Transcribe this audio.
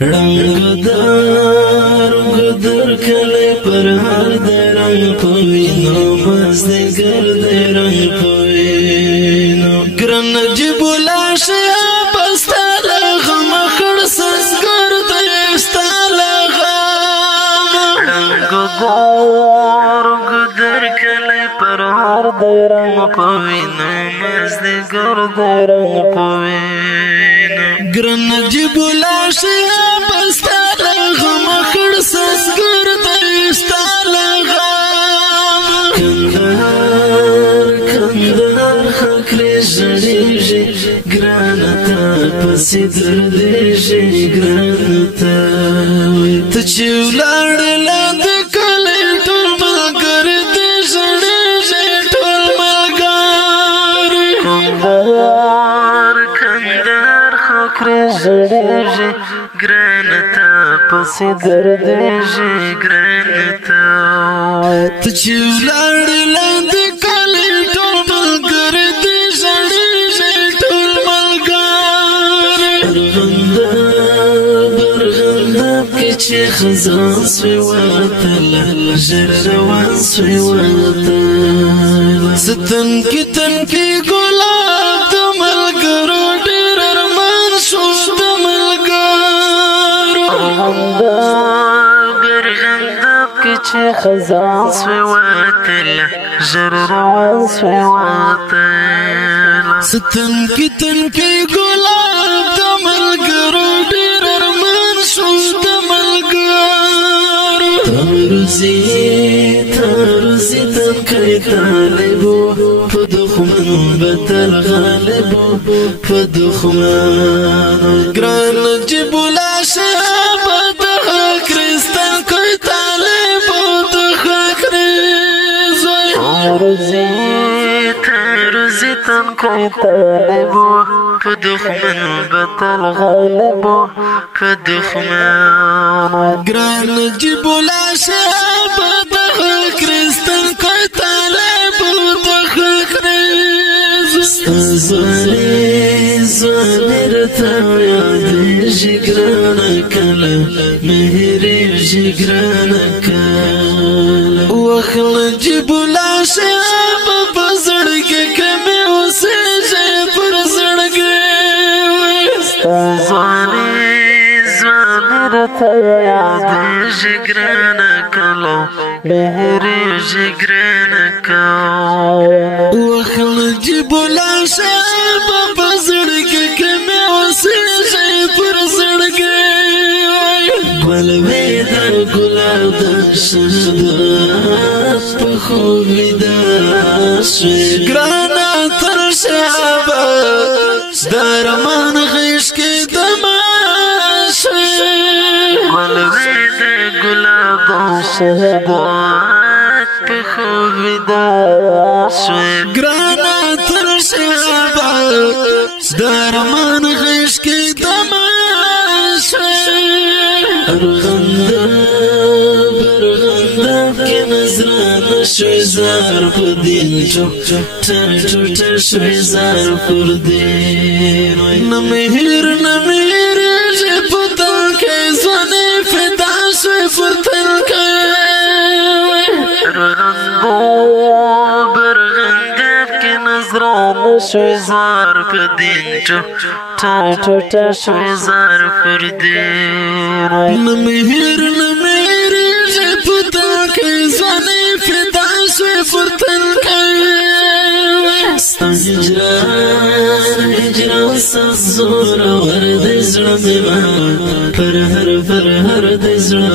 رنگدار کلی پر هر دی رنگ پوینو مزدگر دی رنگ پوینو گرن جیب لاشی پستا لغم خرسنگر دیستا لغم رنگدار کلی پر هر دی رنگ پوینو مزدگر دی رنگ پوینو گرن جیب لاشی پستا لغم خرسنگر دیستا لغم کندهار خکری جړیږي ګرانه تا پسې دردیږي ګرانه تا ته چې ولاړې لاندې کلی ټول ملګري دې ژړیږي ټول ملګري کندهار خکری جړیږي ګرانه تا پسې دردیږي ګرانه تا ته چې ولاړې لاندې کلی ټول ملګري دې ژړیږي ټول ملګري برغنداب کې چې خزان سوی وتله ژر روان سوی وتله ستن کې ګلاب د ملګرو ډېر ارمان شو د ملګرو برغنداب کې چې خزان سوی وتله ژر روان سوی وتله ستن کې ګلاب د ملګرو ډېر ارمان شو د ملګرو تروزی تنکی طالبو په دښمن بتل غالبو په دښمن ګران جیب لاشه په دغه کریستان کوي طالبو دغه کریزوی تروزی تنکی طالبو په دښمن بتل غالبو په دښمن ګران جیب لاشه په دغه کریستان کوي طالبو دغه کریزوی زوانی رتا یادیږي ګرانه کله مهریږي ګرانه کله وخله جیب لاشه په زړګي کې مې اوسېږي پر زړګي زوانی رتا یادیږي ګرانه کله مهریږي ګرانه کله وخله جیب لاشه په زړګي کې مې اوسېږي پر زړګي ګلوي د ګلاب د شهادت په خوبي د شوي ګرانه تر شابه د ارمان غیږ کې دمه شوي ګلوي د ګلاب د شهادت په خوبي د شوي ګرانه تر شابه د ارمان غیږ کې دمه شوي برغنداب کې نظرانه شوی زار په دین ټوټه شوی زار پر دین نه مهر ژې په تل کې ځوانې فدا شوی پر تل کې برغنداب کې نظرانه شوی زار په دین ټوټه شوی زار پر دین نه مهر ژې په تل کې ځوانې فدا شوی پر تل کې ستا هجران سخت زورور دی زړه مې پر هر دی زړه